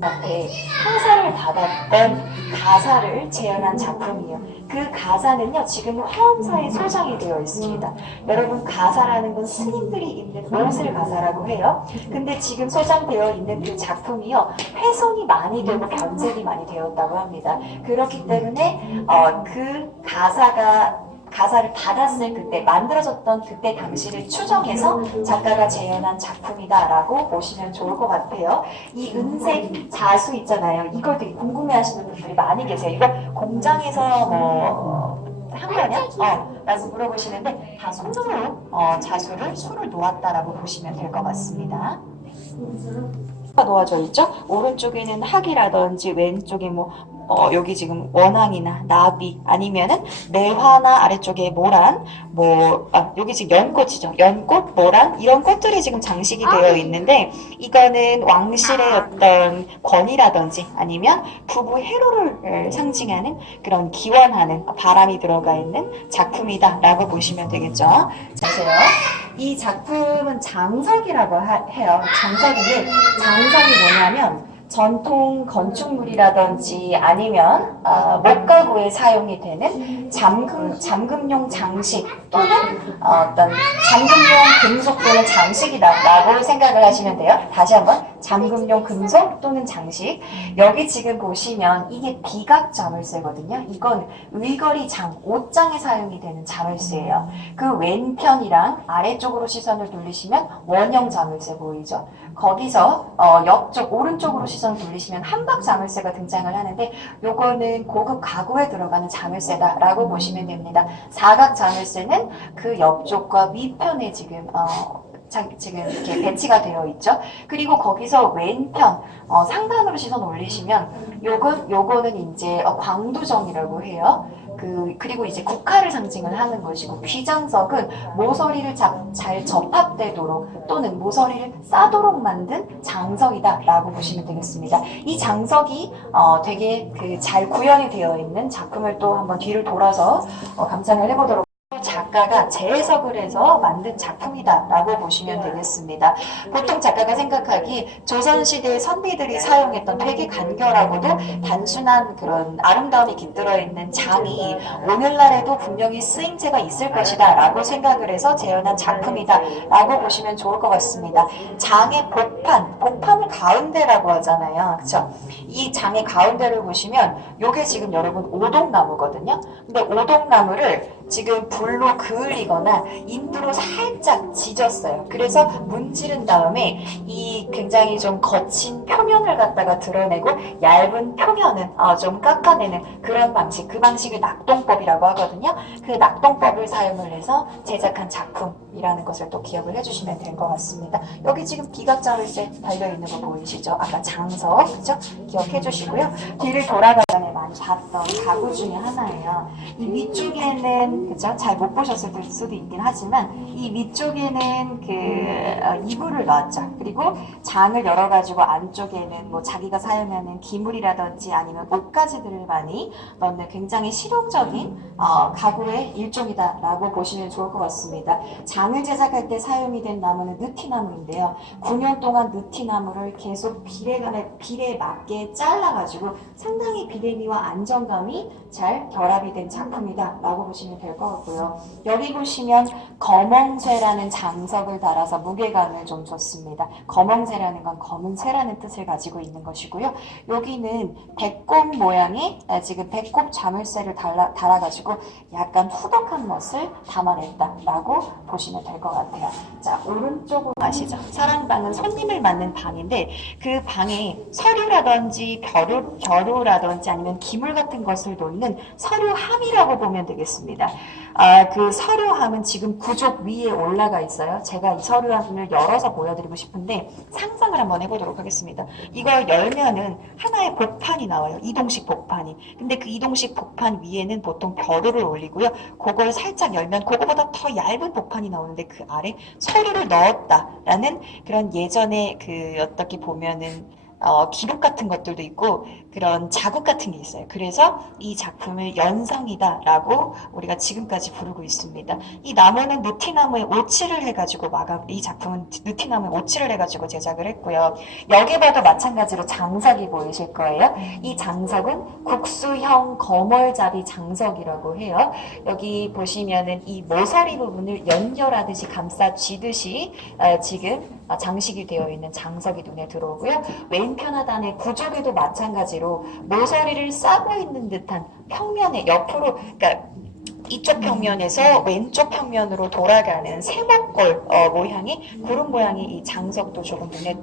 한테 상사를 받았던 가사를 재현한 작품이에요. 그 가사는요, 지금 화엄사에 소장이 되어 있습니다. 여러분, 가사라는 건 스님들이 입는 옷을 가사라고 해요. 근데 지금 소장되어 있는 그 작품이요, 훼손이 많이 되고 변색이 많이 되었다고 합니다. 그렇기 때문에 그 가사를 받았을 그때, 만들어졌던 그때 당시를 추정해서 작가가 재현한 작품이다라고 보시면 좋을 것 같아요. 이 은색 자수 있잖아요. 이걸 되게 궁금해하시는 분들이 많이 계세요. 이거 공장에서 한 거냐? 라고 물어보시는데, 다 손으로 자수를 수를 놓았다라고 보시면 될 것 같습니다. 놓아져 있죠? 오른쪽에는 학이라든지 왼쪽에 여기 지금 원앙이나 나비 아니면은 매화나 아래쪽에 모란 여기 지금 연꽃이죠. 연꽃, 모란 이런 꽃들이 지금 장식이 되어 있는데 이거는 왕실의 어떤 권위라든지 아니면 부부 해로를 상징하는 그런 기원하는 바람이 들어가 있는 작품이다라고 보시면 되겠죠. 보세요. 이 작품은 장석이라고 해요. 장석이 뭐냐면 전통 건축물이라든지 아니면 목가구에 사용이 되는 잠금용 장식 또는 어떤 잠금용 금속 또는 장식이다라고 생각을 하시면 돼요. 다시 한번 잠금용 금속 또는 장식. 여기 지금 보시면 이게 비각 자물쇠거든요. 이건 의거리 장, 옷장에 사용이 되는 자물쇠예요. 그 왼편이랑 아래쪽으로 시선을 돌리시면 원형 자물쇠 보이죠. 거기서 옆쪽 오른쪽으로 시선을 돌리시면 한박 자물쇠가 등장을 하는데 요거는 고급 가구에 들어가는 자물쇠다라고 보시면 됩니다. 사각 자물쇠는 그 옆쪽과 위편에 지금 이렇게 배치가 되어 있죠. 그리고 거기서 왼편 상단으로 시선 올리시면 요거는 이제 광두정이라고 해요. 그리고 이제 국화를 상징을 하는 것이고 귀장석은 모서리를 잘 접합되도록 또는 모서리를 싸도록 만든 장석이다라고 보시면 되겠습니다. 이 장석이 되게 잘 구현이 되어 있는 작품을 또 한번 뒤를 돌아서 감상을 해보도록. 작가가 재해석을 해서 만든 작품이다라고 보시면 되겠습니다. 보통 작가가 생각하기 조선시대 선비들이 사용했던 되게 간결하고도 단순한 그런 아름다움이 깃들어 있는 장이 오늘날에도 분명히 쓰임새가 있을 것이다 라고 생각을 해서 재현한 작품이다 라고 보시면 좋을 것 같습니다. 장의 복판을 가운데라고 하잖아요. 그렇죠? 이 장의 가운데를 보시면 요게 지금 여러분 오동나무거든요. 근데 오동나무를 지금 불로 그을리거나 인두로 살짝 지졌어요. 그래서 문지른 다음에 이 굉장히 좀 거친 표면을 갖다가 드러내고 얇은 표면은 좀 깎아내는 그런 방식, 그 방식을 낙동법이라고 하거든요. 그 낙동법을 사용을 해서 제작한 작품이라는 것을 또 기억을 해주시면 될 것 같습니다. 여기 지금 비각자물쇠 달려있는 거 보이시죠? 아까 장석, 그죠? 기억해 주시고요. 뒤를 돌아가기 전에 많이 봤던 가구 중에 하나예요. 이 위쪽에는 그죠? 잘 못 보셨을 수도 있긴 하지만 이 위쪽에는 이불을 놨죠. 그리고 장을 열어가지고 안쪽에는 자기가 사용하는 기물이라든지 아니면 옷가지들을 많이 넣는 굉장히 실용적인 가구의 일종이다라고 보시면 좋을 것 같습니다. 장을 제작할 때 사용이 된 나무는 느티나무인데요. 9년 동안 느티나무를 계속 빌에 맞게 잘라가지고 상당히 비대미와 안정감이 잘 결합이 된 작품이다라고 보시면 될 것 같고요. 여기 보시면 거멍쇠라는 장석을 달아서 무게감을 좀 줬습니다. 거멍쇠라는 건 검은 쇠라는 뜻을 가지고 있는 것이고요. 여기는 배꼽 모양의 지금 배꼽 자물쇠를 달아가지고 약간 후덕한 멋을 담아냈다라고 보시면 될 것 같아요. 자, 오른쪽으로 아시죠? 사랑방은 손님을 맞는 방인데 그 방에 서류라든지 벼루라든지 아니면 기물 같은 것을 놓는 서류함이라고 보면 되겠습니다. 그 서류함은 지금 구조 위에 올라가 있어요. 제가 이 서류함을 열어서 보여드리고 싶은데 상상을 한번 해보도록 하겠습니다. 이걸 열면은 하나의 복판이 나와요. 이동식 복판이. 근데 그 이동식 복판 위에는 보통 벼루를 올리고요. 그걸 살짝 열면 그거보다 더 얇은 복판이 나오는데 그 아래 서류를 넣었다라는 그런 예전에 어떻게 보면은 기록 같은 것들도 있고 그런 자국 같은 게 있어요. 그래서 이 작품을 연상이다라고 우리가 지금까지 부르고 있습니다. 이 나무는 느티나무에 오칠을 해가지고 이 작품은 느티나무에 오칠을 해가지고 제작을 했고요. 여기 봐도 마찬가지로 장석이 보이실 거예요. 이 장석은 국수형 거멀잡이 장석이라고 해요. 여기 보시면은 이 모서리 부분을 연결하듯이 감싸 쥐듯이 지금 장식이 되어 있는 장석이 눈에 들어오고요. 왼편 하단의 구조개도 마찬가지로 모서리를 싸고 있는 듯한 평면의 옆으로, 그러니까 이쪽 평면에서 왼쪽 평면으로 돌아가는 세모꼴 모양이, 구름 모양이 이 장석도 조금 눈에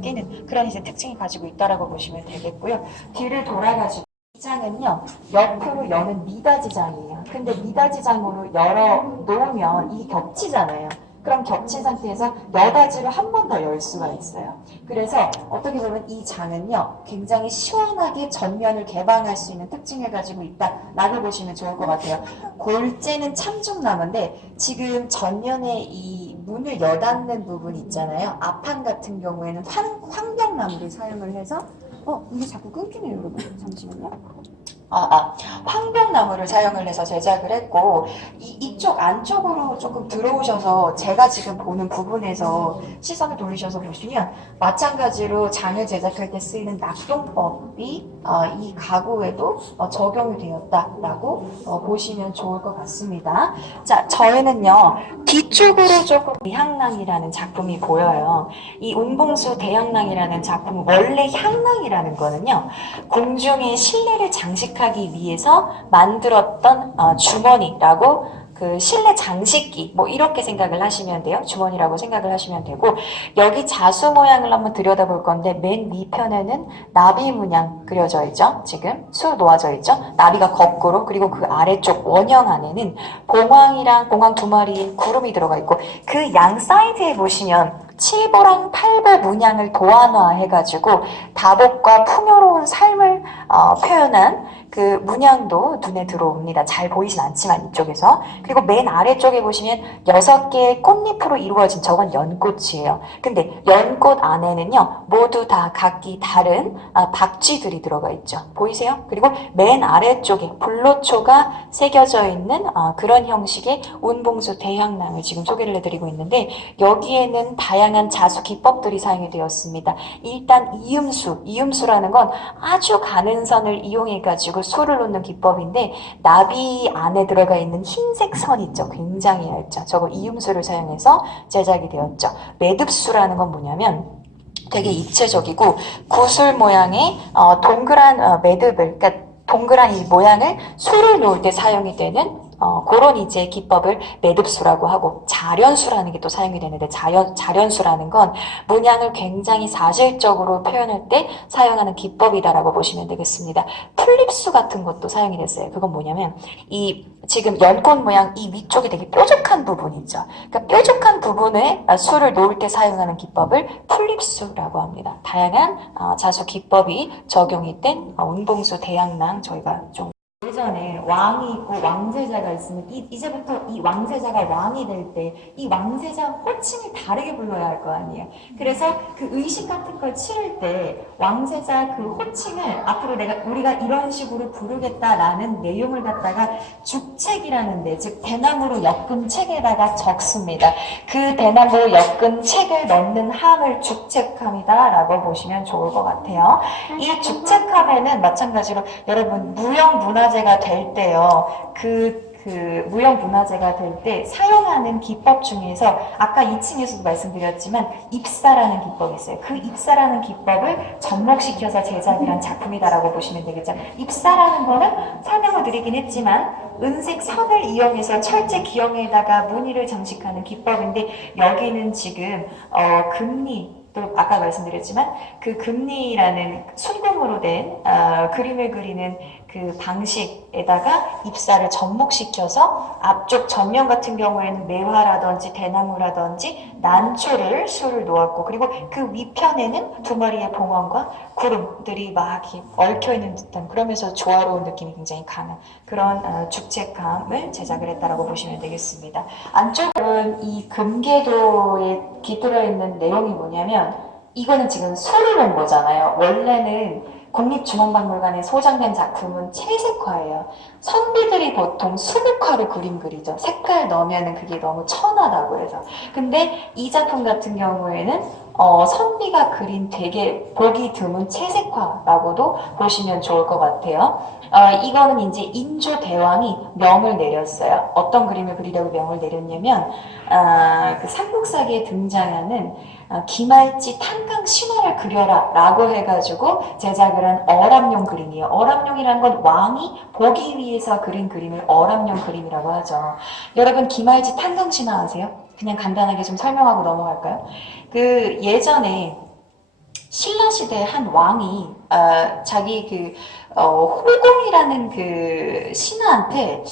띄는 그런 이제 특징이 가지고 있다라고 보시면 되겠고요. 뒤를 돌아가지고 이 장은요, 옆으로 여는 미닫이장이에요. 근데 미닫이장으로 열어 놓으면 이 겹치잖아요. 그럼 겹친 상태에서 여닫이로 한 번 더 열 수가 있어요. 그래서 어떻게 보면 이 장은요, 굉장히 시원하게 전면을 개방할 수 있는 특징을 가지고 있다라고 보시면 좋을 것 같아요. 골재는 참중나무인데 지금 전면에 이 문을 여닫는 부분 있잖아요. 앞판 같은 경우에는 황경나무를 사용을 해서 이게 자꾸 끊기네요, 여러분. 잠시만요. 황병나무를 사용을 해서 제작을 했고, 이쪽 안쪽으로 조금 들어오셔서 제가 지금 보는 부분에서 시선을 돌리셔서 보시면 마찬가지로 장을 제작할 때 쓰이는 낙동법이 이 가구에도 적용이 되었다라고 보시면 좋을 것 같습니다. 자, 저희는요, 뒤쪽으로 조금 대향랑이라는 작품이 보여요. 이 운봉수 대향랑이라는 작품은 원래 향랑이라는 거는요, 공중에 실내를 장식하기 위해서 만들었던 주머니라고, 그 실내 장식기 뭐 이렇게 생각을 하시면 돼요. 주머니라고 생각을 하시면 되고, 여기 자수 모양을 한번 들여다볼 건데 맨 위편에는 나비 문양 그려져 있죠. 지금 수 놓아져 있죠. 나비가 거꾸로, 그리고 그 아래쪽 원형 안에는 봉황이랑 봉황 두 마리의 구름이 들어가 있고, 그 양 사이드에 보시면 7보랑 8보 문양을 도안화해가지고 다복과 풍요로운 삶을 표현한 그 문양도 눈에 들어옵니다. 잘 보이진 않지만 이쪽에서. 그리고 맨 아래쪽에 보시면 6개의 꽃잎으로 이루어진, 저건 연꽃이에요. 근데 연꽃 안에는요, 모두 다 각기 다른 박쥐들이 들어가 있죠. 보이세요? 그리고 맨 아래쪽에 불로초가 새겨져 있는 그런 형식의 운봉수 대향랑을 지금 소개를 해드리고 있는데, 여기에는 다양한 자수 기법들이 사용이 되었습니다. 일단 이음수라는 건 아주 가는 선을 이용해가지고 수를 놓는 기법인데, 나비 안에 들어가 있는 흰색 선 있죠. 굉장히 얇죠. 저거 이음수를 사용해서 제작이 되었죠. 매듭수라는 건 뭐냐면 되게 입체적이고 구슬 모양의 동그란 매듭을, 그러니까 동그란 이 모양을 수를 놓을 때 사용이 되는 그런 이제 기법을 매듭수라고 하고, 자련수라는 게 또 사용이 되는데, 자련수라는 건 문양을 굉장히 사실적으로 표현할 때 사용하는 기법이다라고 보시면 되겠습니다. 풀립수 같은 것도 사용이 됐어요. 그건 뭐냐면 이 지금 연꽃 모양 이 위쪽이 되게 뾰족한 부분 있죠. 그러니까 뾰족한 부분에 수를 놓을 때 사용하는 기법을 풀립수라고 합니다. 다양한 자수 기법이 적용이 된 운봉수 대향랑, 저희가 좀 예전에 왕이 있고 왕세자가 있으면 이제부터 이 왕세자가 왕이 될 때 이 왕세자 호칭을 다르게 불러야 할 거 아니에요. 그래서 그 의식 같은 걸 치를 때 왕세자 그 호칭을 앞으로 우리가 이런 식으로 부르겠다라는 내용을 갖다가 죽책이라는데, 즉 대나무로 엮은 책에다가 적습니다. 그 대나무로 엮은 책을 넣는 함을 죽책함이다라고 보시면 좋을 것 같아요. 이 죽책함에는 마찬가지로 여러분 무형문화재가 될 때요, 그 무형문화재가 될 때 사용하는 기법 중에서 아까 2층에서도 말씀드렸지만 입사라는 기법이 있어요. 그 입사라는 기법을 접목시켜서 제작을 한 작품이다라고 보시면 되겠죠. 입사라는 거는 설명을 드리긴 했지만 은색 선을 이용해서 철제 기형에다가 무늬를 장식하는 기법인데, 여기는 지금 금리, 또 아까 말씀드렸지만 그 금리라는 순금으로 된 그림을 그리는 그 방식에다가 입사를 접목시켜서 앞쪽 전면 같은 경우에는 매화라든지 대나무라든지 난초를 수를 놓았고, 그리고 그 위편에는 두 마리의 봉황과 구름들이 막 얽혀있는 듯한, 그러면서 조화로운 느낌이 굉장히 강한 그런 죽책감을 제작을 했다라고 보시면 되겠습니다. 안쪽은 이 금계도에 깃들어 있는 내용이 뭐냐면, 이거는 지금 수를 놓은 거잖아요. 원래는 국립중앙박물관에 소장된 작품은 채색화예요. 선비들이 보통 수묵화로 그림 그리죠. 색깔 넣으면 그게 너무 천하다고 해서. 근데 이 작품 같은 경우에는 선비가 그린 되게 보기 드문 채색화라고도 보시면 좋을 것 같아요. 이거는 이제 인조 대왕이 명을 내렸어요. 어떤 그림을 그리려고 명을 내렸냐면 그 삼국사기에 등장하는 기말지 탄강 신화를 그려라 라고 해가지고 제작을 한 어람용 그림이에요. 어람용이라는 건 왕이 보기 위해서 그린 그림을 어람용 그림이라고 하죠. 여러분 기말지 탄강 신화 아세요? 그냥 간단하게 좀 설명하고 넘어갈까요? 그 예전에 신라시대 한 왕이 자기 호공이라는 그 신하한테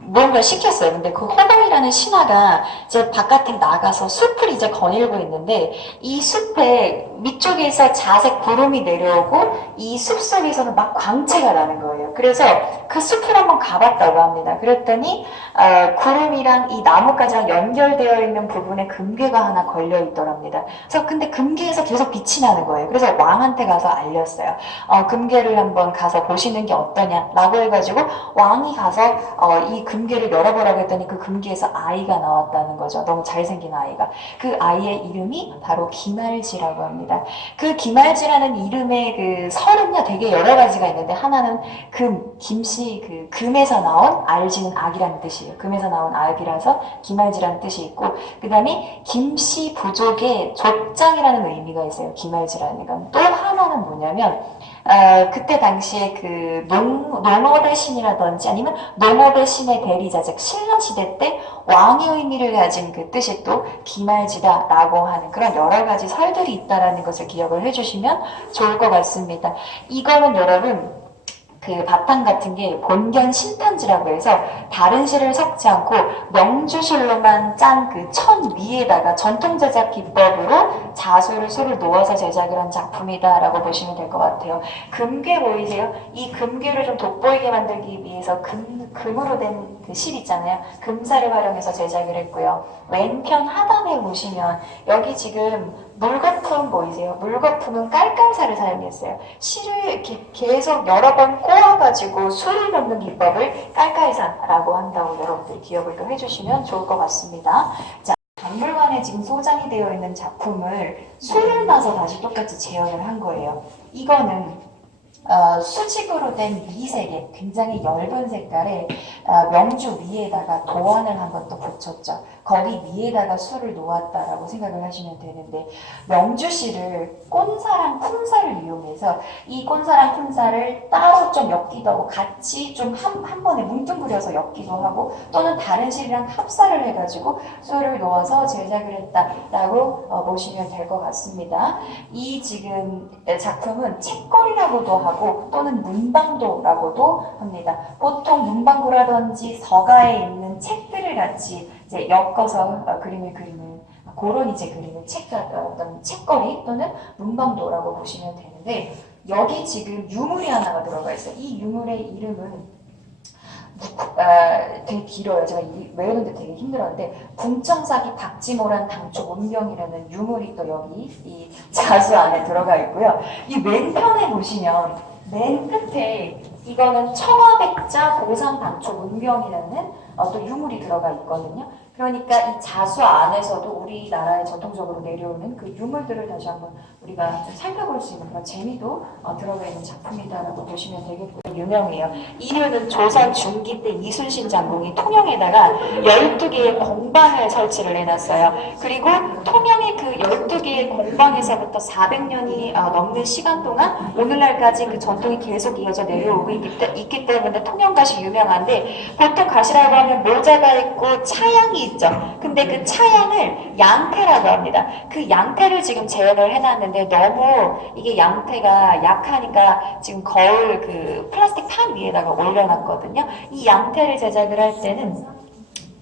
뭔가 시켰어요. 근데 그 호동이라는 신하가 이제 바깥에 나가서 숲을 이제 거닐고 있는데 이 숲에 밑쪽에서 자색 구름이 내려오고 이 숲 속에서는 막 광채가 나는 거예요. 그래서 그 숲을 한번 가봤다고 합니다. 그랬더니 구름이랑 이 나뭇가지랑 연결되어 있는 부분에 금괴가 하나 걸려 있더랍니다. 그래서 근데 금괴에서 계속 빛이 나는 거예요. 그래서 왕한테 가서 알렸어요. 금괴를 한번 가서 보시는 게 어떠냐라고 해가지고 왕이 가서 이 금괴를 열어보라고 했더니 그 금괴에서 아이가 나왔다는 거죠. 너무 잘생긴 아이가. 그 아이의 이름이 바로 기말지라고 합니다. 그 기말지라는 이름의 그 설은요 되게 여러 가지가 있는데 하나는 김씨 금에서 나온 알지는 악이라는 뜻이에요. 금에서 나온 악이라서 기말지라는 뜻이 있고 그 다음에 김씨 부족의 족장이라는 의미가 있어요. 기말지라는 건. 또 하나는 뭐냐면 그때 당시에 그 농업의 신이라든지 아니면 농업의 신의 대리자, 즉 신라시대 때 왕의 의미를 가진 그 뜻이 또 기말지다라고 하는 그런 여러 가지 설들이 있다라는 것을 기억을 해주시면 좋을 것 같습니다. 이거는 여러분 그 바탕 같은 게 본견 신탄지라고 해서 다른 실을 섞지 않고 명주실로만 짠 그 천 위에다가 전통 제작 기법으로 자수를 수를 놓아서 제작을 한 작품이다라고 보시면 될 것 같아요. 금괴 보이세요? 이 금괴를 좀 돋보이게 만들기 위해서 금으로 된 그 실 있잖아요. 금사를 활용해서 제작을 했고요. 왼편 하단에 보시면 여기 지금 물거품 보이세요? 물거품은 깔깔사를 사용했어요. 실을 이렇게 계속 여러 번 꼬아가지고 술을 넣는 기법을 깔깔사라고 한다고 여러분들 기억을 또 해주시면 좋을 것 같습니다. 자, 박물관에 지금 소장이 되어 있는 작품을 술을 놔서 다시 똑같이 재현을 한 거예요. 이거는 수직으로 된 미색의 굉장히 엷은 색깔의 명주 위에다가 도안을 한 번 또 붙였죠. 거기 위에다가 술을 놓았다라고 생각을 하시면 되는데 명주시를 꼰사랑 푼사를 이용해서 이 꼰사랑 푼사를 따로 좀 엮기도 하고 같이 좀 한 번에 뭉뚱그려서 엮기도 하고 또는 다른 실이랑 합사를 해가지고 술을 놓아서 제작을 했다라고 보시면 될 것 같습니다. 이 지금 작품은 책거리라고도 하고 또는 문방도라고도 합니다. 보통 문방구라든지 서가에 있는 책들을 같이 이제 엮어서 그림을 그리는 그런 이제 그림을 어떤 책거리 또는 문방도라고 보시면 되는데 여기 지금 유물이 하나가 들어가 있어요. 이 유물의 이름은 되게 길어요. 제가 외우는데 되게 힘들었는데 궁청사기 박지모란 당초 문명이라는 유물이 또 여기 이 자수 안에 들어가 있고요. 이 왼편에 보시면 맨 끝에 이거는 청화백자 고상당초 문명이라는 또 유물이 들어가 있거든요. 그러니까 이 자수 안에서도 우리나라에 전통적으로 내려오는 그 유물들을 다시 한번 우리가 좀 살펴볼 수 있는 그런 재미도 들어가 있는 작품이다라고 보시면 되겠고요. 유명해요. 이류는 조선 중기 때 이순신 장군이 통영에다가 12개의 공방을 설치를 해놨어요. 그리고 통영의 그 12개의 공방에서부터 400년이 넘는 시간 동안 오늘날까지 그 전통이 계속 이어져 내려오고 있기 때문에 통영가시 유명한데 보통 가시라고 하면 모자가 있고 차양이 있죠. 근데 그 차양을 양태라고 합니다. 그 양태를 지금 재현을 해놨는데 너무 이게 양태가 약하니까 지금 거울 그 플라스틱 판 위에다가 올려놨거든요. 이 양태를 제작을 할 때는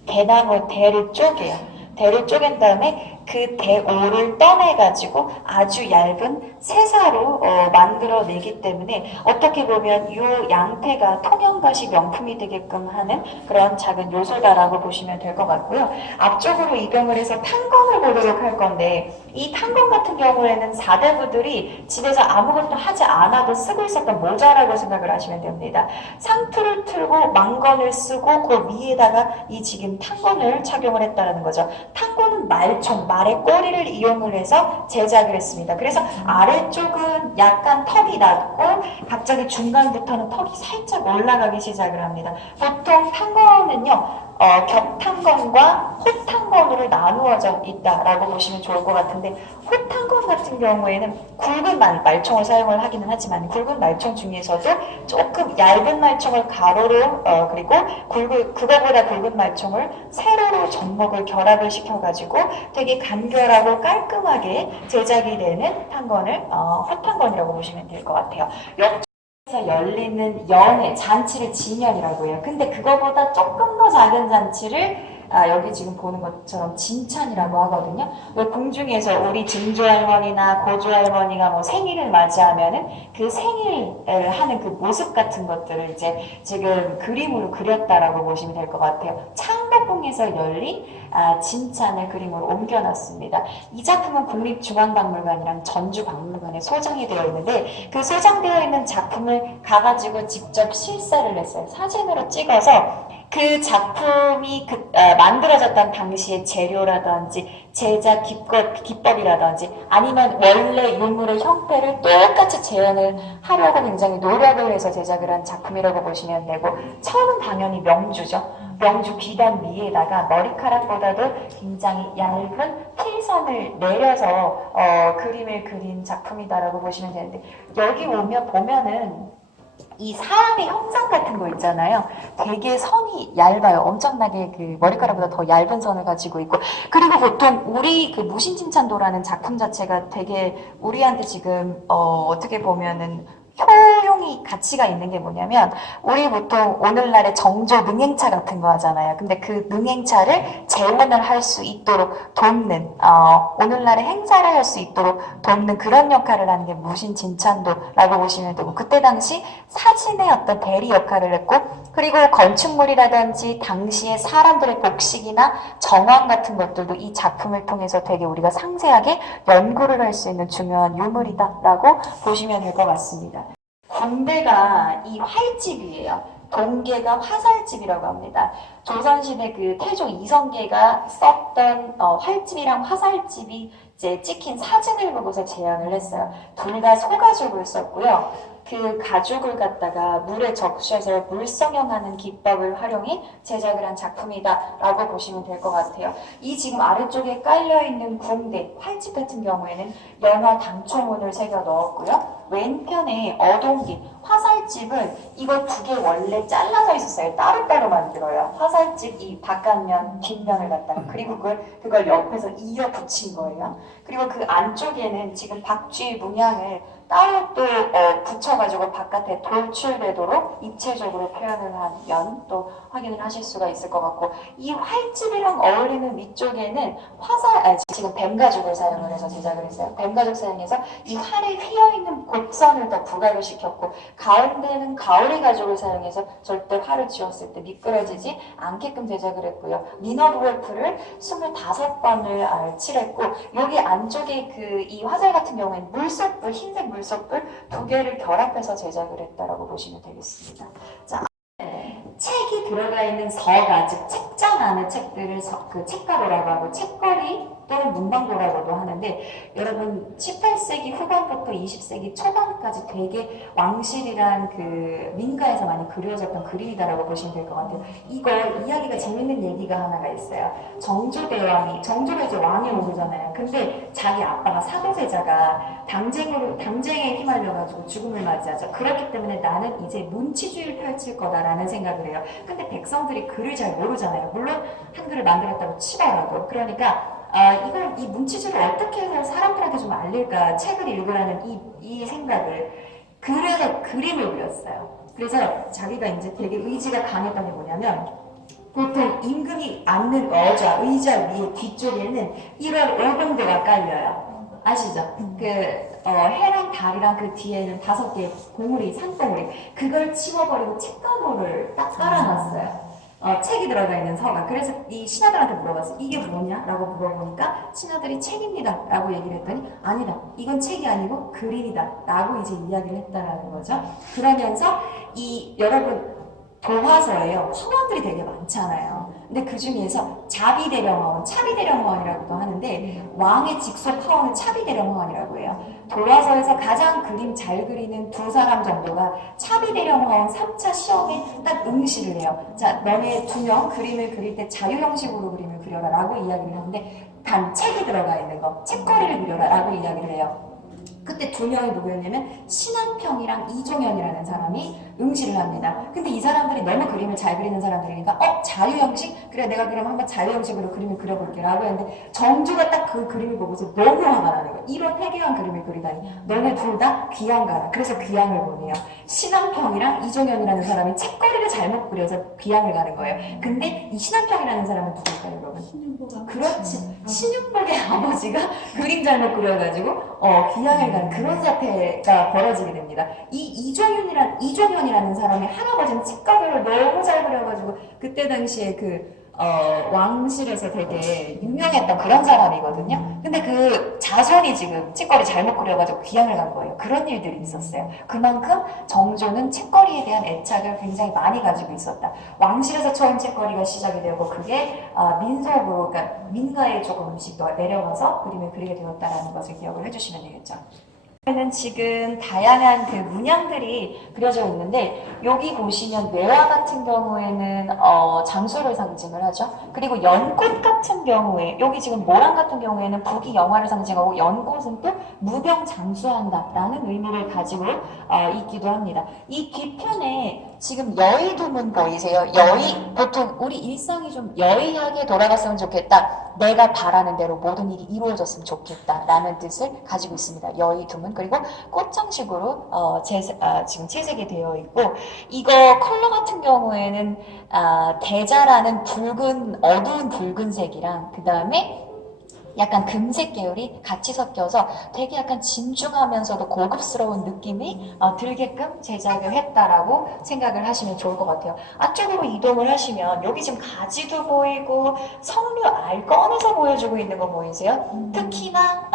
대나무 대를 쪼개요. 대를 쪼갠 다음에 그 대오를 떠내가지고 아주 얇은 세사로 만들어내기 때문에 어떻게 보면 이 양패가 통영가시 명품이 되게끔 하는 그런 작은 요소다라고 보시면 될 것 같고요. 앞쪽으로 이동을 해서 탄건을 보도록 할 건데 이 탄건 같은 경우에는 사대부들이 집에서 아무것도 하지 않아도 쓰고 있었던 모자라고 생각을 하시면 됩니다. 상투를 틀고 망건을 쓰고 그 위에다가 이 지금 탄건을 착용을 했다는 거죠. 탄건은 말총, 말의 꼬리를 이용을 해서 제작을 했습니다. 그래서 아래쪽은 약간 턱이 낮고 갑자기 중간부터는 턱이 살짝 올라가기 시작을 합니다. 보통 탄건은요 격탄건과 호탄건으로 나누어져 있다라고 보시면 좋을 것 같은데 호탄건 같은 경우에는 굵은 말총을 사용을 하기는 하지만 굵은 말총 중에서도 조금 얇은 말총을 가로로 그리고 그거보다 굵은 말총을 세로로 접목을 결합을 시켜가지고 되게 간결하고 깔끔하게 제작이 되는 탄건을 호탄건이라고 보시면 될 것 같아요. 에서 열리는 연회, 잔치를 진연이라고 해요. 근데 그거보다 조금 더 작은 잔치를 여기 지금 보는 것처럼 진찬이라고 하거든요. 왜 궁중에서 우리 증조할머니나 고조할머니가 뭐 생일을 맞이하면은 그 생일을 하는 그 모습 같은 것들을 이제 지금 그림으로 그렸다라고 보시면 될 것 같아요. 창덕궁에서 열린 진찬을 그림으로 옮겨놨습니다. 이 작품은 국립중앙박물관이랑 전주박물관에 소장이 되어 있는데 그 소장되어 있는 작품을 가가지고 직접 실사를 했어요. 사진으로 찍어서 그 작품이 만들어졌던 당시의 재료라든지 제작 기법이라든지 아니면 원래 유물의 형태를 똑같이 재현을 하려고 굉장히 노력을 해서 제작을 한 작품이라고 보시면 되고 처음은 당연히 명주죠. 명주 비단 위에다가 머리카락보다도 굉장히 얇은 필선을 내려서 그림을 그린 작품이다라고 보시면 되는데 여기 오면 보면은 이 사람의 형상 같은 거 있잖아요. 되게 선이 얇아요. 엄청나게 그 머리카락보다 더 얇은 선을 가지고 있고 그리고 보통 우리 그 무신진찬도라는 작품 자체가 되게 우리한테 지금 어떻게 보면은 효용이 가치가 있는 게 뭐냐면 우리 보통 오늘날의 정조 능행차 같은 거 하잖아요. 근데 그 능행차를 재현을 할 수 있도록 돕는 오늘날의 행사를 할 수 있도록 돕는 그런 역할을 하는 게 무신진찬도라고 보시면 되고 그때 당시 사진의 어떤 대리 역할을 했고 그리고 건축물이라든지 당시의 사람들의 복식이나 정황 같은 것들도 이 작품을 통해서 되게 우리가 상세하게 연구를 할 수 있는 중요한 유물이다라고 보시면 될 것 같습니다. 군대가 이 활집이에요. 동계가 화살집이라고 합니다. 조선시대 그 태종 이성계가 썼던 활집이랑 화살집이 이제 찍힌 사진을 보고서 제안을 했어요. 둘 다 소가죽을 썼고요. 그 가죽을 갖다가 물에 적셔서 물성형하는 기법을 활용해 제작을 한 작품이다라고 보시면 될 것 같아요. 이 지금 아래쪽에 깔려있는 궁대, 활집 같은 경우에는 연화 당초문을 새겨 넣었고요. 왼편에 어동기, 화살집은 이거 두 개 원래 잘라져 있었어요. 따로따로 만들어요. 화살집 이 바깥면, 뒷면을 갖다가 그리고 그걸 옆에서 이어 붙인 거예요. 그리고 그 안쪽에는 지금 박쥐 문양을 따로 또 붙여가지고 바깥에 돌출되도록 입체적으로 표현을 한 면 또 확인을 하실 수가 있을 것 같고 이 활집이랑 어울리는 위쪽에는 지금 뱀가죽을 사용을 해서 제작을 했어요. 뱀가죽 사용해서 이 활에 휘어있는 곡선을 더 부각을 시켰고 가운데는 가오리 가죽을 사용해서 절대 활을 쥐었을 때 미끄러지지 않게끔 제작을 했고요. 미너드월프를 25번을 칠했고 여기 안쪽에 그 이 화살 같은 경우에는 물소뿔, 흰색 물소뿔 두 개를 결합해서 제작을 했다라고 보시면 되겠습니다. 자, 책이 들어가 있는 서가, 즉 책장 안의 책들을 그 책가로라고 하고 책걸이 또는 문방구라고도 하는데 여러분 18세기 후반부터 20세기 초반까지 되게 왕실이란 그 민가에서 많이 그려졌던 그림이다라고 보시면 될 것 같아요. 이거 이야기가 재밌는 얘기가 하나가 있어요. 정조대왕이 정조가 이제 왕이 오르잖아요. 근데 자기 아빠가 사도세자가 당쟁에 휘말려가지고 죽음을 맞이하죠. 그렇기 때문에 나는 이제 문치주의를 펼칠 거다라는 생각을 해요. 근데 백성들이 글을 잘 모르잖아요. 물론 한글을 만들었다고 치더라도. 그러니까 이 문치주를 어떻게 해서 사람들한테 좀 알릴까, 책을 읽으라는 이 생각을, 그래서 그림을 그렸어요. 그래서 자기가 이제 되게 의지가 강했던 게 뭐냐면, 보통 임금이 앉는 의자 위에 뒤쪽에는 이런 오공대가 깔려요. 아시죠? 해랑 달이랑 그 뒤에는 5개의 봉우리, 산봉우리. 그걸 치워버리고 책가구를 딱 깔아놨어요. 책이 들어가 있는 서가. 그래서 이 신하들한테 물어봤어. 이게 뭐냐? 라고 물어보니까 신하들이 책입니다. 라고 얘기를 했더니 아니다. 이건 책이 아니고 그림이다. 라고 이제 이야기를 했다라는 거죠. 그러면서 여러분 도화서에요. 화원들이 되게 많잖아요. 근데 그 중에서 자비대령화원, 차비대령화원이라고도 하는데 왕의 직속 화원은 차비대령화원이라고 해요. 도화서에서 가장 그림 잘 그리는 2사람 정도가 차비대령화원 3차 시험에 딱 응시를 해요. 자, 너네 2명 그림을 그릴 때 자유형식으로 그림을 그려라 라고 이야기를 하는데 단 책이 들어가 있는 거, 책거리를 그려라 라고 이야기를 해요. 그때 2명이 누구였냐면 신한평이랑 이종현이라는 사람이 응시를 합니다. 근데 이 사람들이 너무 그림을 잘 그리는 사람들이니까 자유형식? 그래 내가 그럼 한번 자유형식으로 그림을 그려볼게 라고 했는데 정주가 딱 그 그림을 보고서 너무 화가 나는 거야. 이런 해괴한 그림을 그리다니 너네 둘 다 귀양 가라. 그래서 귀양을 보내요. 신한평이랑 이종현이라는 사람이 책거리를 잘못 그려서 귀양을 가는 거예요. 근데 이 신한평이라는 사람은 누굴까요 여러분? 신윤보가. 그렇지. 신윤복의 아버지가 그림 잘못 그려가지고 귀향을 가는 그런 사태가 벌어지게 됩니다. 이 이종현이라는 사람의 할아버지는 책가루를 너무 잘 그려가지고 그때 당시에 왕실에서 되게 유명했던 그런 사람이거든요. 근데 그 자손이 지금 책거리 잘못 그려가지고 귀향을 간 거예요. 그런 일들이 있었어요. 그만큼 정조는 책거리에 대한 애착을 굉장히 많이 가지고 있었다. 왕실에서 처음 책거리가 시작이 되고 그게 민속으로, 그러니까 민가에 조금씩 내려가서 그림을 그리게 되었다는 것을 기억을 해주시면 되겠죠. 는 지금 다양한 그 문양들이 그려져 있는데 여기 보시면 매화 같은 경우에는 장수를 상징을 하죠. 그리고 연꽃 같은 경우에 여기 지금 모랑 같은 경우에는 부귀 영화를 상징하고 연꽃은 또 무병장수한다라는 의미를 가지고 있기도 합니다. 이 뒤편에 지금 여의도문 보이세요? 보통 우리 일상이 좀 여의하게 돌아갔으면 좋겠다. 내가 바라는 대로 모든 일이 이루어졌으면 좋겠다라는 뜻을 가지고 있습니다. 여의도문. 그리고 꽃장식으로 지금 채색이 되어 있고 이거 컬러 같은 경우에는 대자라는 어두운 붉은색이랑 그 다음에 약간 금색 계열이 같이 섞여서 되게 약간 진중하면서도 고급스러운 느낌이 들게끔 제작을 했다라고 생각을 하시면 좋을 것 같아요. 앞쪽으로 이동을 하시면 여기 지금 가지도 보이고 석류 알 꺼내서 보여주고 있는 거 보이세요? 특히나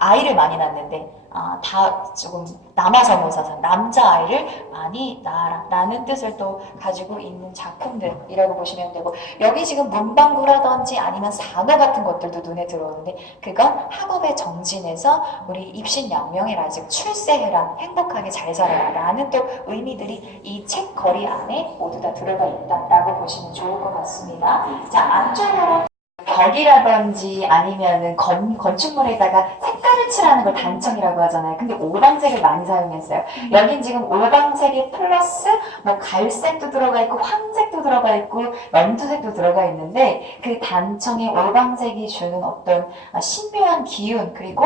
아이를 많이 낳는데 다 조금 남아선호사상 남자아이를 많이 낳아라 라는 뜻을 또 가지고 있는 작품들이라고 보시면 되고 여기 지금 문방구라든지 아니면 산호 같은 것들도 눈에 들어오는데 그건 학업에 정진해서 우리 입신양명해라 즉 출세해라 행복하게 잘 살아라 라는 또 의미들이 이 책 거리 안에 모두 다 들어가 있다라고 보시면 좋을 것 같습니다. 자, 안쪽으로 벽이라든지 아니면은 건축물에다가 색깔을 칠하는 걸 단청이라고 하잖아요. 근데 오방색을 많이 사용했어요. 여긴 지금 오방색이 플러스 뭐 갈색도 들어가 있고 황색도 들어가 있고 연두색도 들어가 있는데 그 단청의 오방색이 주는 어떤 신묘한 기운 그리고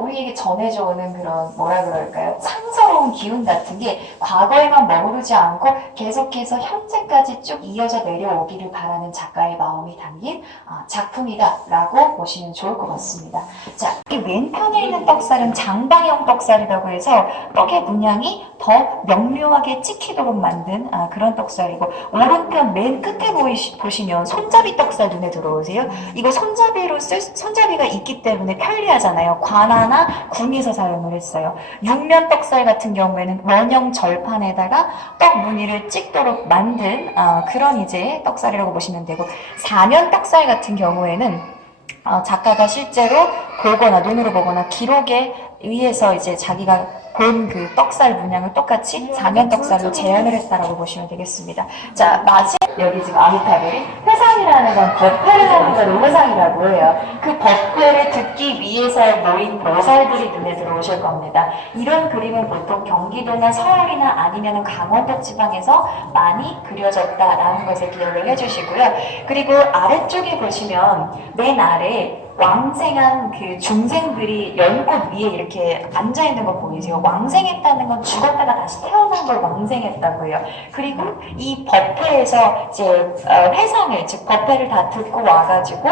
우리에게 전해져 오는 그런 뭐라 그럴까요? 상서로운 기운 같은 게 과거에만 머무르지 않고 계속해서 현재까지 쭉 이어져 내려오기를 바라는 작가의 마음이 담긴 작품이다라고 보시면 좋을 것 같습니다. 자, 이 왼편에 있는 떡살은 장방형 떡살이라고 해서 떡의 문양이 더 명료하게 찍히도록 만든 그런 떡살이고 오른편 맨 끝에 보시면 손잡이 떡살 눈에 들어오세요? 이거 손잡이가 있기 때문에 편리하잖아요. 관아나 궁에서 사용을 했어요. 육면 떡살 같은 경우에는 원형 절판에다가 떡 무늬를 찍도록 만든 그런 이제 떡살이라고 보시면 되고 사면 떡살 같은 경우에는 작가가 실제로 보거나 눈으로 보거나 기록에 의해서 이제 자기가 본 그 떡살 문양을 똑같이 사면 떡살로 재현을 했다라고 보시면 되겠습니다. 자, 여기 지금 아미타불이 회상이라는 건 법회를 하는 건 회상이라고 해요. 그 법회를 듣기 위해서 모인 보살들이 눈에 들어오실 겁니다. 이런 그림은 보통 경기도나 서울이나 아니면 강원도 지방에서 많이 그려졌다라는 것을 기억을 해주시고요. 그리고 아래쪽에 보시면 맨 아래 왕생한 그 중생들이 연꽃 위에 이렇게 앉아있는 거 보이세요? 왕생했다는 건 죽었다가 다시 태어난 걸 왕생했다고 해요. 그리고 이 법회에서 이제 회상을, 즉 법회를 다 듣고 와가지고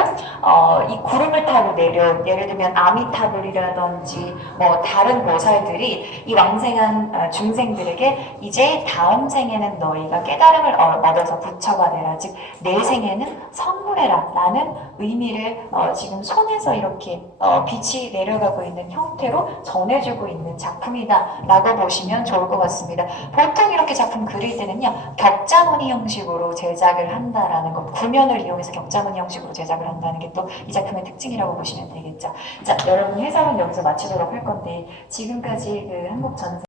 이 구름을 타고 내려, 예를 들면 아미타불이라든지 뭐 다른 보살들이 이 왕생한 중생들에게 이제 다음 생에는 너희가 깨달음을 얻어서 부처가 되라, 즉 내 생에는 선물해라 라는 의미를 지금 손에서 이렇게 빛이 내려가고 있는 형태로 전해주고 있는 작품이다 라고 보시면 좋을 것 같습니다. 보통 이렇게 작품 그릴 때는요, 격자무늬 형식으로 제작을 한다라는 것, 구면을 이용해서 격자무늬 형식으로 제작을 한다는 게 또 이 작품의 특징이라고 보시면 되겠죠. 자, 여러분 해설은 여기서 마치도록 할 건데, 지금까지 그 한국 전사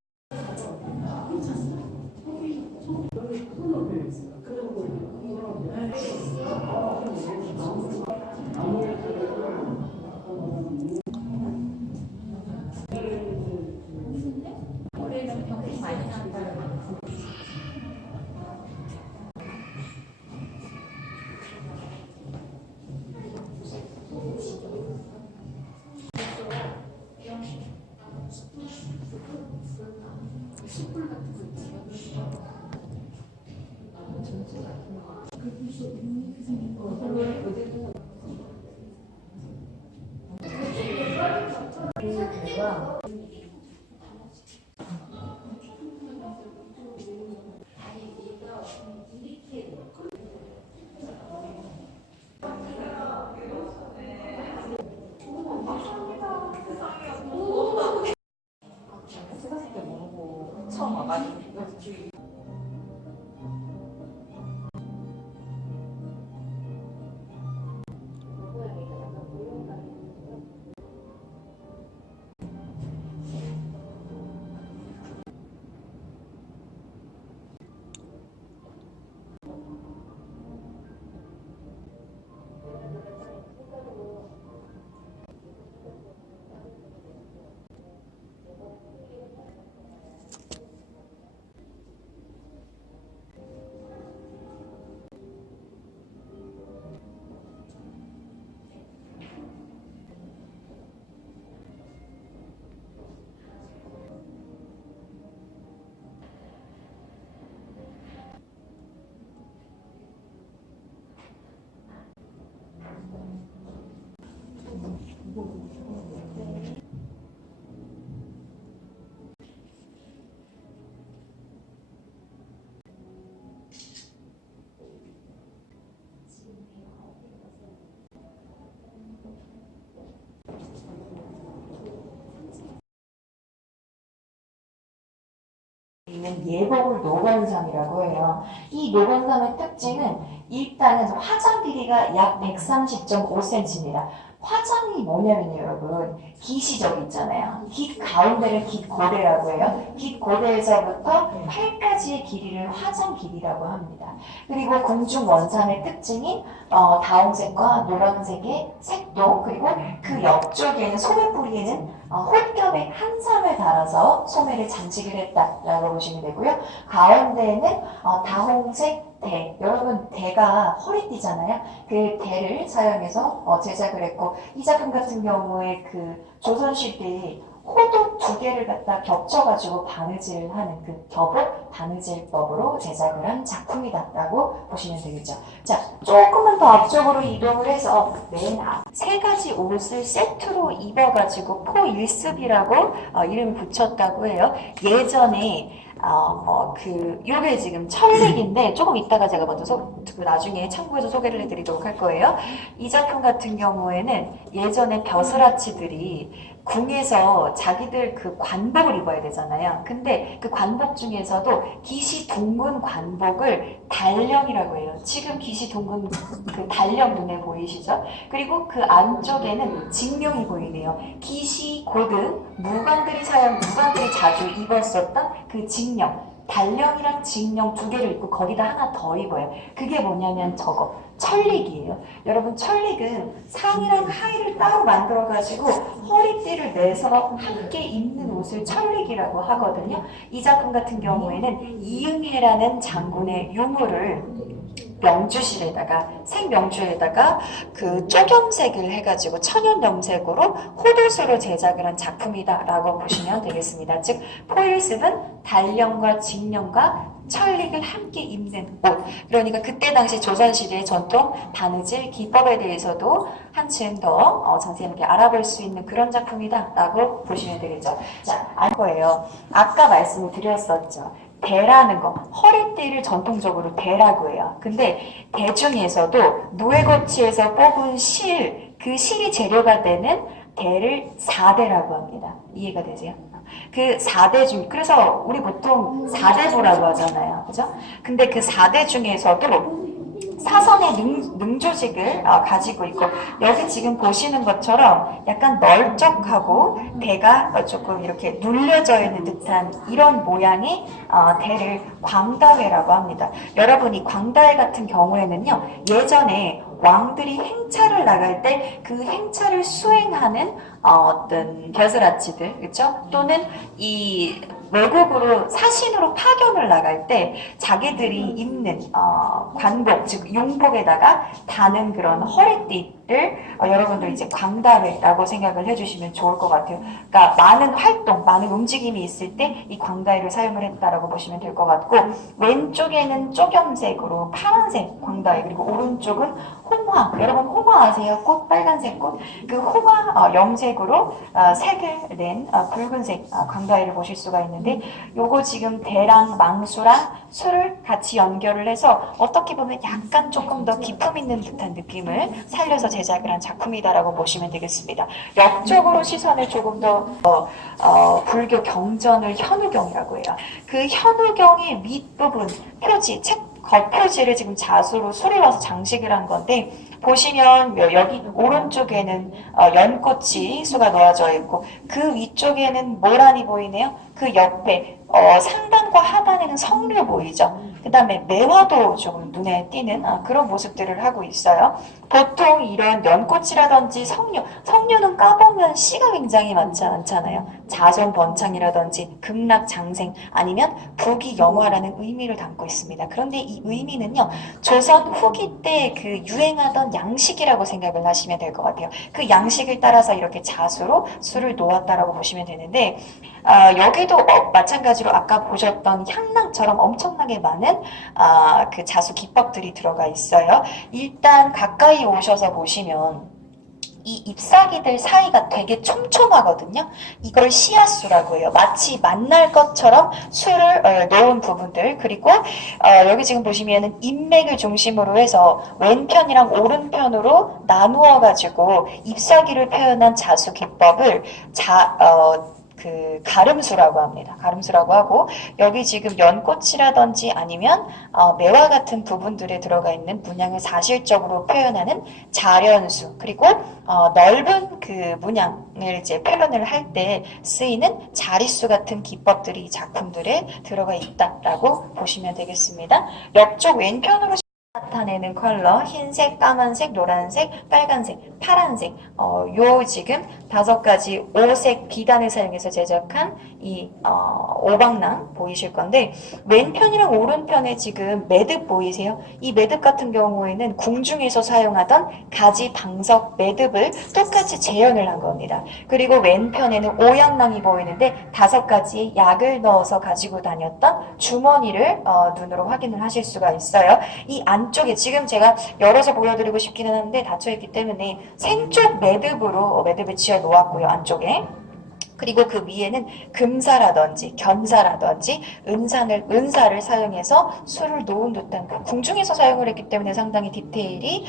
처음 와가지고 있는 예복을 노건삼이라고 해요. 이 노건삼의 특징은 일단은 화장 길이가 약 130.5cm입니다. 화장이 뭐냐면요, 여러분. 깃이적 있잖아요. 깃 가운데를 깃고대라고 해요. 깃고대에서부터 팔까지의 길이를 화장 길이라고 합니다. 그리고 공중 원삼의 특징인 다홍색과 노란색의 색도, 그리고 그 옆쪽에는 소매뿌리에는 홀겹의 한삼을 달아서 소매를 장식을 했다라고 보시면 되고요. 가운데에는 다홍색 대, 여러분 대가 허리띠잖아요. 그 대를 사용해서 제작을 했고, 이 작품 같은 경우에 그 조선시대에 호도 두 개를 갖다 겹쳐가지고 바느질을 하는 그 겹을 바느질법으로 제작을 한 작품이다라고 보시면 되겠죠. 자, 조금만 더 앞쪽으로 이동을 해서 맨 앞 세 가지 옷을 세트로 입어가지고 포일습이라고 이름 붙였다고 해요. 예전에 요게 지금 철릭인데 조금 이따가 제가 먼저 나중에 참고해서 소개를 해드리도록 할 거예요. 이 작품 같은 경우에는 예전에 벼슬아치들이 궁에서 자기들 그 관복을 입어야 되잖아요. 근데 그 관복 중에서도 기시 둥근 관복을 달령이라고 해요. 지금 기시 둥근 그 달령 눈에 보이시죠? 그리고 그 안쪽에는 직령이 보이네요. 기시 고등 무관들이 자주 입었었던 그 직령. 달령이랑 직령 두 개를 입고 거기다 하나 더 입어요. 그게 뭐냐면 저거 철릭이에요. 여러분 철릭은 상의랑 하의를 따로 만들어가지고 허리띠를 내서 함께 입는 옷을 철릭이라고 하거든요. 이 작품 같은 경우에는 이응해라는 장군의 유물을 명주실에다가 생명주에다가 그 쪼겸색을 해가지고 천연 염색으로 호도수로 제작을 한 작품이다라고 보시면 되겠습니다. 즉 포일습은 단령과 직령과 천릭을 함께 입는 옷. 그러니까 그때 당시 조선시대의 전통 바느질 기법에 대해서도 한층 더 자세하게 알아볼 수 있는 그런 작품이다라고 보시면 되겠죠. 자, 알 거예요. 아까 말씀을 드렸었죠. 대라는 거, 허리띠를 전통적으로 대라고 해요. 근데 대 중에서도 노예거치에서 뽑은 실, 그 실이 재료가 되는 대를 사대라고 합니다. 이해가 되세요? 그 4대 중, 그래서 우리 보통 4대부라고 하잖아요. 그죠? 근데 그 4대 중에서도 사선의 능조직을 가지고 있고, 여기 지금 보시는 것처럼 약간 널쩍하고 대가 조금 이렇게 눌려져 있는 듯한 이런 모양의 대를 광다회라고 합니다. 여러분이 광다회 같은 경우에는요, 예전에 왕들이 행차를 나갈 때 그 행차를 수행하는 어떤 벼슬아치들, 그렇죠? 또는 이 외국으로 사신으로 파견을 나갈 때 자기들이 입는 관복, 즉 용복에다가 다는 그런 허리띠를 여러분들 이제 광다회라고 생각을 해주시면 좋을 것 같아요. 그러니까 많은 활동, 많은 움직임이 있을 때 이 광다회를 사용을 했다라고 보시면 될 것 같고, 왼쪽에는 쪼겸색으로 파란색 광다회, 그리고 오른쪽은 홍화. 여러분 홍화 아세요? 꽃, 빨간색 꽃. 그 홍화 염색으로 색을 낸 붉은색 광다회를 보실 수가 있는데, 요거 지금 대랑 망수랑 수를 같이 연결을 해서 어떻게 보면 약간 조금 더 기품 있는 듯한 느낌을 살려서 제작을 한 작품이다라고 보시면 되겠습니다. 역적으로 시선을 조금 더 불교 경전을 현우경이라고 해요. 그 현우경의 밑부분 표지, 책 겉표지를 지금 자수로 수리와서 장식을 한 건데, 보시면 여기 오른쪽에는 연꽃이 수가 놓아져 있고, 그 위쪽에는 모란이 보이네요. 그 옆에 상단과 하단에는 성류 보이죠. 그 다음에 매화도 조금 눈에 띄는 그런 모습들을 하고 있어요. 보통 이런 연꽃이라든지 성류는 까보면 씨가 굉장히 많지 않잖아요. 자손번창이라든지 극락장생, 아니면 부귀영화라는 의미를 담고 있습니다. 그런데 이 의미는요, 조선 후기 때 그 유행하던 양식이라고 생각을 하시면 될 것 같아요. 그 양식을 따라서 이렇게 자수로 수를 놓았다라고 보시면 되는데, 여기도 마찬가지로 아까 보셨던 향락처럼 엄청나게 많은 그 자수 기법들이 들어가 있어요. 일단 가까이 오셔서 보시면 이 잎사귀들 사이가 되게 촘촘하거든요. 이걸 씨앗수라고 해요. 마치 만날 것처럼 수를 놓은 부분들. 그리고 여기 지금 보시면은 잎맥을 중심으로 해서 왼편이랑 오른편으로 나누어 가지고 잎사귀를 표현한 자수 기법을 그 가름수라고 합니다. 가름수라고 하고, 여기 지금 연꽃이라든지 아니면 매화 같은 부분들에 들어가 있는 문양을 사실적으로 표현하는 자련수, 그리고 넓은 그 문양을 이제 표현을 할 때 쓰이는 자릿수 같은 기법들이 이 작품들에 들어가 있다라고 보시면 되겠습니다. 옆쪽 왼편으로 나타내는 컬러, 흰색, 까만색, 노란색, 빨간색, 파란색, 요 지금 5가지 5색 비단을 사용해서 제작한 이 오방랑 보이실 건데, 왼편이랑 오른편에 지금 매듭 보이세요? 이 매듭 같은 경우에는 궁중에서 사용하던 가지 방석 매듭을 똑같이 재현을 한 겁니다. 그리고 왼편에는 오양랑이 보이는데 5가지의 약을 넣어서 가지고 다녔던 주머니를 눈으로 확인을 하실 수가 있어요. 이 안쪽에 지금 제가 열어서 보여드리고 싶기는 한데 닫혀있기 때문에 생쪽 매듭으로 매듭을 지어 놓았고요, 안쪽에. 그리고 그 위에는 금사라든지 견사라든지 은사를 사용해서 수를 놓은 듯한, 궁중에서 사용을 했기 때문에 상당히 디테일이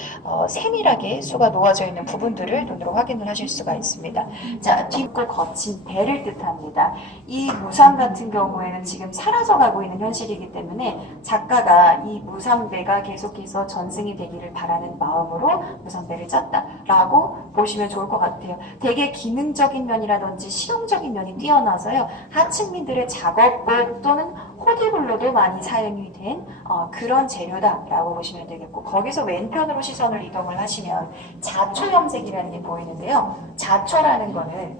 세밀하게 수가 놓아져 있는 부분들을 눈으로 확인을 하실 수가 있습니다. 자, 뒷고 거친 배를 뜻합니다. 이 무삼 같은 경우에는 지금 사라져가고 있는 현실이기 때문에 작가가 이 무삼배가 계속해서 전승이 되기를 바라는 마음으로 무삼배를 짰다라고 보시면 좋을 것 같아요. 되게 기능적인 면이라든지 실용적인 면이 뛰어나서요, 하층민들의 작업복 또는 호디블로도 많이 사용이 된 그런 재료다라고 보시면 되겠고, 거기서 왼편으로 시선을 이동을 하시면 자초염색이라는 게 보이는데요. 자초라는 거는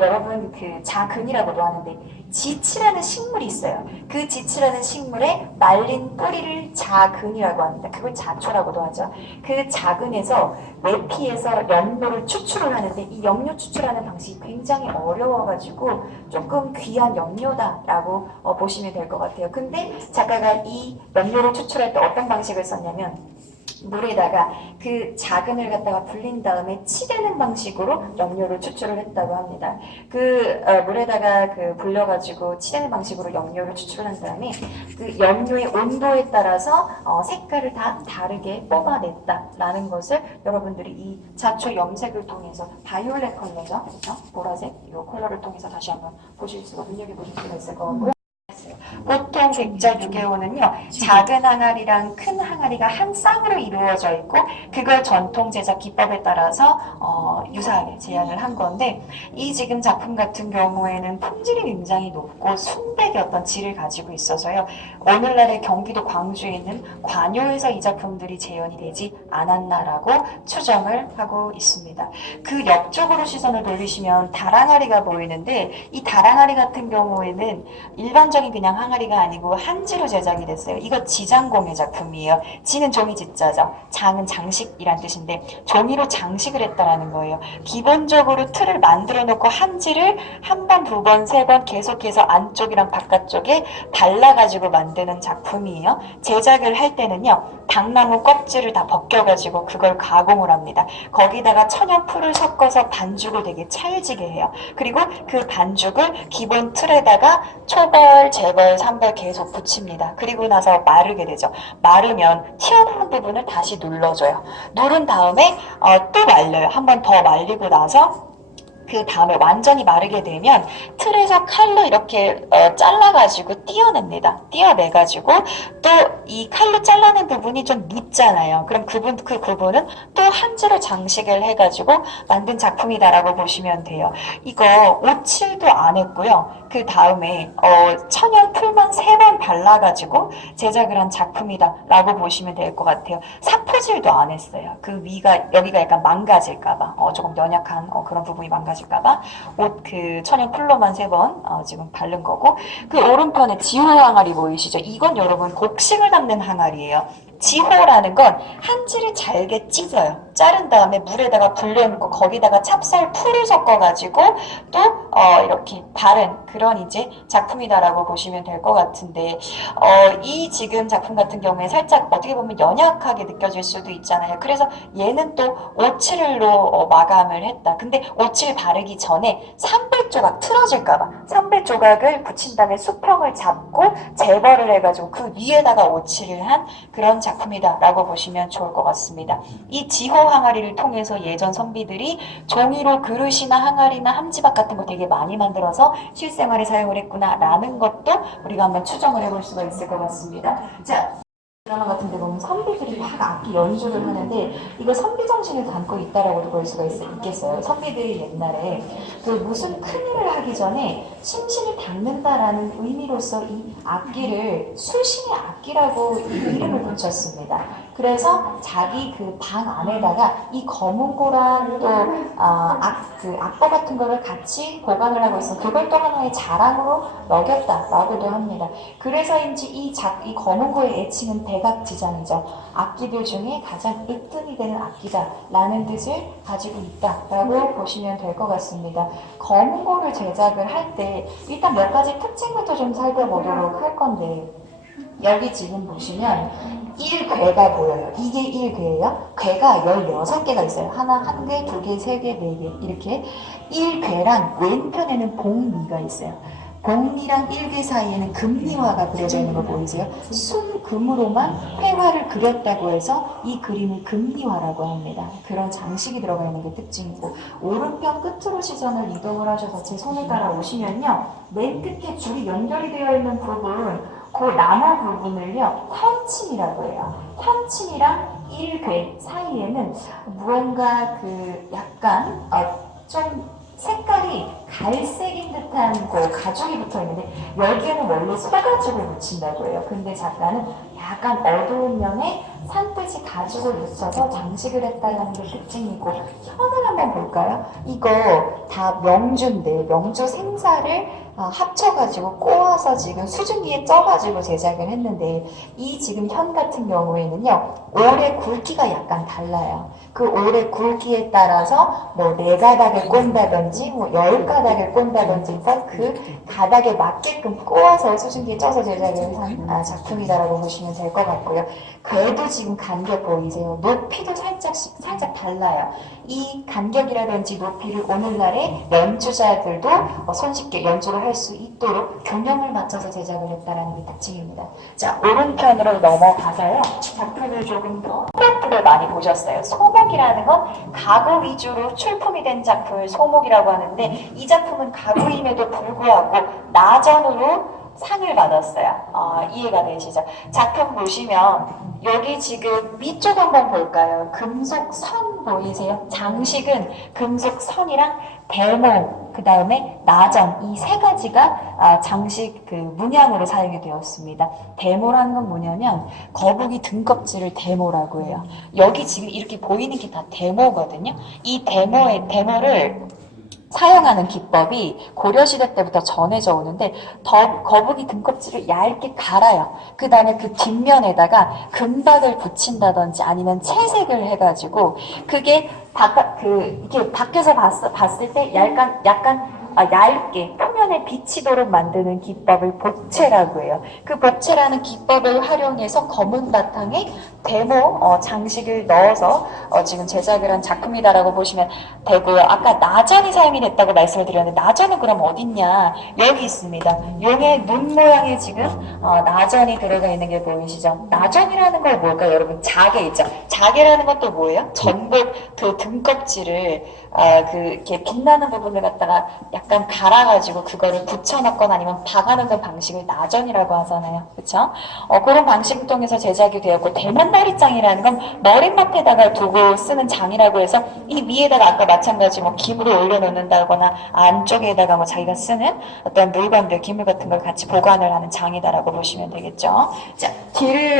여러분 그 자근이라고도 하는데 지치라는 식물이 있어요. 그 지치라는 식물의 말린 뿌리를 자근이라고 합니다. 그걸 자초라고도 하죠. 그 자근에서 외피에서 염료를 추출을 하는데 이 염료 추출하는 방식이 굉장히 어려워가지고 조금 귀한 염료다라고 보시면 될 것 같아요. 근데 작가가 이 염료를 추출할 때 어떤 방식을 썼냐면 물에다가 그 자근을 갖다가 불린 다음에 치대는 방식으로 염료를 추출을 했다고 합니다. 물에다가 불려가지고 치대는 방식으로 염료를 추출한 다음에 그 염료의 온도에 따라서 색깔을 다 다르게 뽑아냈다라는 것을 여러분들이 이 자초 염색을 통해서 바이올렛 컬러죠, 그렇죠? 보라색 이 컬러를 통해서 다시 한번 눈여겨보실 수가 있을 것 같고요. 보통 백절 유계호는요 작은 항아리랑 큰 항아리가 한 쌍으로 이루어져 있고 그걸 전통 제작 기법에 따라서 유사하게 제안을 한 건데 이 지금 작품 같은 경우에는 품질이 굉장히 높고 순백의 어떤 질을 가지고 있어서요 오늘날의 경기도 광주에 있는 관요에서 이 작품들이 재현이 되지 않았나라고 추정을 하고 있습니다. 그 옆쪽으로 시선을 돌리시면 달항아리가 보이는데 이 달항아리 같은 경우에는 일반적인 그냥 항아리가 아니고 한지로 제작이 됐어요. 이거 지장공예 작품이에요. 지는 종이 지자죠. 장은 장식이란 뜻인데 종이로 장식을 했다라는 거예요. 기본적으로 틀을 만들어 놓고 한지를 한 번, 두 번, 세 번 계속해서 안쪽이랑 바깥쪽에 발라가지고 만드는 작품이에요. 제작을 할 때는요. 당나무 껍질을 다 벗겨가지고 그걸 가공을 합니다. 거기다가 천연풀을 섞어서 반죽을 되게 찰지게 해요. 그리고 그 반죽을 기본 틀에다가 초벌, 재벌, 산벌 계속 붙입니다. 그리고 나서 마르게 되죠. 마르면 튀어나온 부분을 다시 눌러줘요. 누른 다음에 또 말려요. 한 번 더 말리고 나서 그 다음에 완전히 마르게 되면 틀에서 칼로 이렇게 잘라가지고 띄어냅니다. 띄어내가지고 또 이 칼로 잘라낸 부분이 좀 묻잖아요. 그럼 그 부분은 또 한지로 장식을 해가지고 만든 작품이다라고 보시면 돼요. 이거 오칠도 안 했고요. 그 다음에 천연 풀만 3번 발라가지고 제작을 한 작품이다라고 보시면 될 것 같아요. 사포질도 안 했어요. 그 위가 여기가 약간 망가질까봐 조금 연약한 그런 부분이 망가질까봐 옷 그 천연 풀로만 3번 지금 바른 거고 그 오른편에 지호 항아리 보이시죠? 이건 여러분 곡식을 담는 항아리예요. 지호라는 건 한지를 잘게 찢어요. 자른 다음에 물에다가 불려놓고 거기다가 찹쌀 풀을 섞어가지고 또 이렇게 바른 그런 이제 작품이다라고 보시면 될 것 같은데 이 지금 작품 같은 경우에 살짝 어떻게 보면 연약하게 느껴질 수도 있잖아요. 그래서 얘는 또 오칠로 마감을 했다. 근데 오칠 바르기 전에 삼백 조각 틀어질까봐 삼백 조각을 붙인 다음에 수평을 잡고 재벌을 해가지고 그 위에다가 오칠을 한 그런 작품이다라고 보시면 좋을 것 같습니다. 이 지호 항아리를 통해서 예전 선비들이 종이로 그릇이나 항아리나 함지박 같은 거 되게 많이 만들어서 실생활에 사용을 했구나라는 것도 우리가 한번 추정을 해볼 수가 있을 것 같습니다. 자, 드라마 같은 데 보면 선비들이 막 악기 연주를 하는데 이거 선비 정신을 담고 있다라고도 볼 수가 있겠어요. 선비들이 옛날에 그 무슨 큰일을 하기 전에 심신을 닦는다라는 의미로서 이 악기를 술신의 악기라고 이름을 붙였습니다. 그래서 자기 그 방 안에다가 이 검은고랑 또 악보 같은 거를 같이 보관을 하고 있어. 그걸 또 하나의 자랑으로 여겼다라고도 합니다. 그래서인지 이 검은고의 애칭은 백악지장이죠. 악기들 중에 가장 으뜸이 되는 악기다라는 뜻을 가지고 있다라고 보시면 될 것 같습니다. 검은고를 제작을 할 때 일단 몇 가지 특징부터 좀 살펴보도록 할 건데 여기 지금 보시면 1궤가 보여요. 이게 1궤예요. 궤가 16개가 있어요. 하나, 한 개, 두 개, 세 개, 네 개 이렇게 1궤랑 왼편에는 봉미가 있어요. 봉미랑 1궤 사이에는 금리화가 그려져 있는 거 보이세요? 순금으로만 회화를 그렸다고 해서 이 그림을 금리화라고 합니다. 그런 장식이 들어가 있는 게 특징이고 오른편 끝으로 시선을 이동을 하셔서 제 손을 따라 오시면요. 맨 끝에 줄이 연결이 되어 있는 부분 그 나무 부분을요. 현침이라고 해요. 현침이랑 1궤 사이에는 무언가 그 약간 좀 색깔이 갈색인 듯한 가죽이 붙어 있는데 여기에는 원래 소가죽을 묻힌다고 해요. 근데 작가는 약간 어두운 면에 산뜻이 가죽을 묻혀서 장식을 했다는 게 특징이고, 현을 한번 볼까요? 이거 다 명주인데 명주 생사를 합쳐가지고 꼬아서 지금 수증기에 쪄가지고 제작을 했는데, 이 지금 현 같은 경우에는요 올해 굵기가 약간 달라요. 그 올해 굵기에 따라서 뭐 4가닥을 꼰다든지 뭐 10가닥을 꼰다든지, 그러니까 그 가닥에 맞게끔 꼬아서 수증기에 쪄서 제작을 한 작품이다라고 보시면 될 것 같고요. 궤도 지금 간격 보이세요? 높이도 살짝 달라요. 이 간격이라든지 높이를 오늘날의 연주자들도 손쉽게 연주를 할 수 있도록 균형을 맞춰서 제작을 했다는 게 특징입니다. 자, 오른편으로 넘어가서요. 작품을 조금 더 소목들을 많이 보셨어요. 소목이라는 건 가구 위주로 출품이 된 작품을 소목이라고 하는데, 이 작품은 가구임에도 불구하고 나전으로 상을 받았어요. 이해가 되시죠? 작품 보시면 여기 지금 위쪽 한번 볼까요? 금속 선 보이세요? 장식은 금속 선이랑 대모, 그 다음에 나전, 이 3가지가 장식 그 문양으로 사용이 되었습니다. 대모라는 건 뭐냐면 거북이 등껍질을 대모라고 해요. 여기 지금 이렇게 보이는 게 다 대모거든요. 이 대모를 사용하는 기법이 고려시대 때부터 전해져 오는데, 거북이 등껍질을 얇게 갈아요. 그 다음에 그 뒷면에다가 금박을 붙인다든지 아니면 채색을 해가지고, 그게 이렇게 밖에서 봤을 때 약간 얇게 표면에 비치도록 만드는 기법을 복채라고 해요. 그 복채라는 기법을 활용해서 검은 바탕에 대모 장식을 넣어서 지금 제작을 한 작품이다라고 보시면 되고요. 아까 나전이 사용이 됐다고 말씀을 드렸는데, 나전은 그럼 어딨냐? 여기 있습니다. 용의 눈 모양에 지금 나전이 들어가 있는 게 보이시죠? 나전이라는 건 뭘까요? 여러분, 자개 있죠? 자개라는 건 또 뭐예요? 전복 그 등껍질을 이렇게 빛나는 부분을 갖다가 약간 갈아가지고 그거를 붙여넣거나 아니면 박아놓는 방식을 나전이라고 하잖아요. 그쵸? 그런 방식을 통해서 제작이 되었고, 대만다리장이라는 건 머릿맡에다가 두고 쓰는 장이라고 해서 이 위에다가 아까 마찬가지 뭐 기물을 올려놓는다거나 안쪽에다가 뭐 자기가 쓰는 어떤 물건들, 기물 같은 걸 같이 보관을 하는 장이다라고 보시면 되겠죠. 자, 뒤를